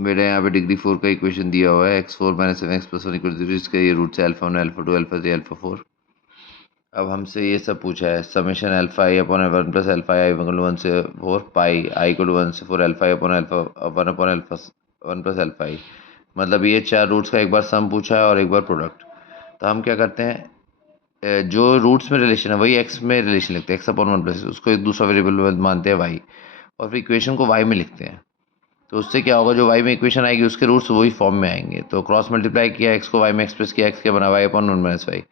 बेटा यहाँ पे डिग्री 4 का इक्वेशन दिया हुआ है x4 minus x plus 1 equal 0। इसका ये रूट्स है अल्फा 1 अल्फा 2 अल्फा 3 अल्फा 4। अब हमसे ये सब पूछा है summation alpha i upon 1 plus alpha i equal 1 से 4 पाई आई इक्वल 1 से 4 alpha i upon alpha 1 upon alpha 1 plus alpha i. मतलब ये चार रूट्स का एक बार सम पूछा है और एक बार प्रोडक्ट। तो हम क्या करते हैं, जो रूट्स में रिलेशन है वही एक्स में रिलेशन लिखते हैं, एक्स अपॉन 1 प्लस उसको एक दूसरा वेरिएबल मानते हैं वाई, और फिर इक्वेशन को वाई में लिखते हैं। तो उससे क्या होगा, जो वाई में इक्वेशन आएगी उसके रूट्स वही फॉर्म में आएंगे। तो क्रॉस मल्टीप्लाई किया, एक्स को वाई में एक्सप्रेस किया, एक्स के बना वाई अपॉन 1 माइनस वाई,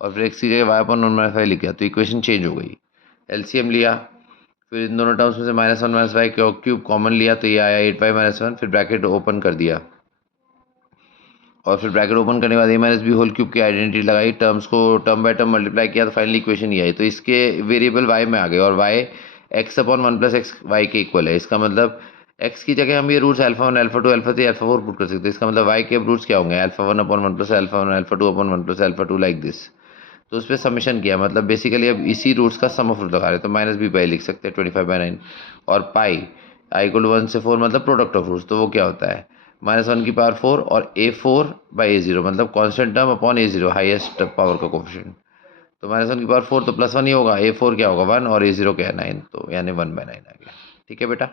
और फिर एक्स की जगह वाई अपॉन 1 माइनस वाई लिख गया, तो इक्वेशन चेंज हो गई। एलसीएम लिया, फिर इन दोनों टर्म्स में से -1 माइनस वाई क्यूब कॉमन लिया, तो ये आया 8y माइनस 1, फिर ब्रैकेट ओपन कर दिया, और फिर ब्रैकेट ओपन करने के बाद a minus B whole cube की आइडेंटिटी लगाई, टर्म्स को टर्म बाय टर्म मल्टीप्लाई किया, तो फाइनली इक्वेशन ये आई। तो इसके वेरिएबल y में आ गए, और y x upon 1 plus X Y के इक्वल है। इसका मतलब x की जगह हम ये roots alpha 1 alpha 2 alpha 3 alpha 4 put कर सकते हैं। इसका मतलब y के अब रूट्स क्या होंगे, alpha 1 upon 1 plus alpha 1 alpha 2 upon 1 plus alpha 2 like this. तो उस पर समेशन किया, मतलब बेसिकली अब इसी रूट्स का सम ऑफ रूट लगा रहे हैं। तो माइनस बी पाई लिख सकते हैं 25/9, और पाई आई इक्वल 1 से 4 मतलब प्रोडक्ट ऑफ रूट्स, तो वो क्या होता है -1 की पावर 4 और a4/a0 मतलब constant term upon a0 highest power का कोफिशिएंट। तो -1 की पावर 4 तो +1 ही होगा, a4 क्या होगा 1 और a0 क्या है 9, तो यानी 1/9 आ गया। ठीक है बेटा।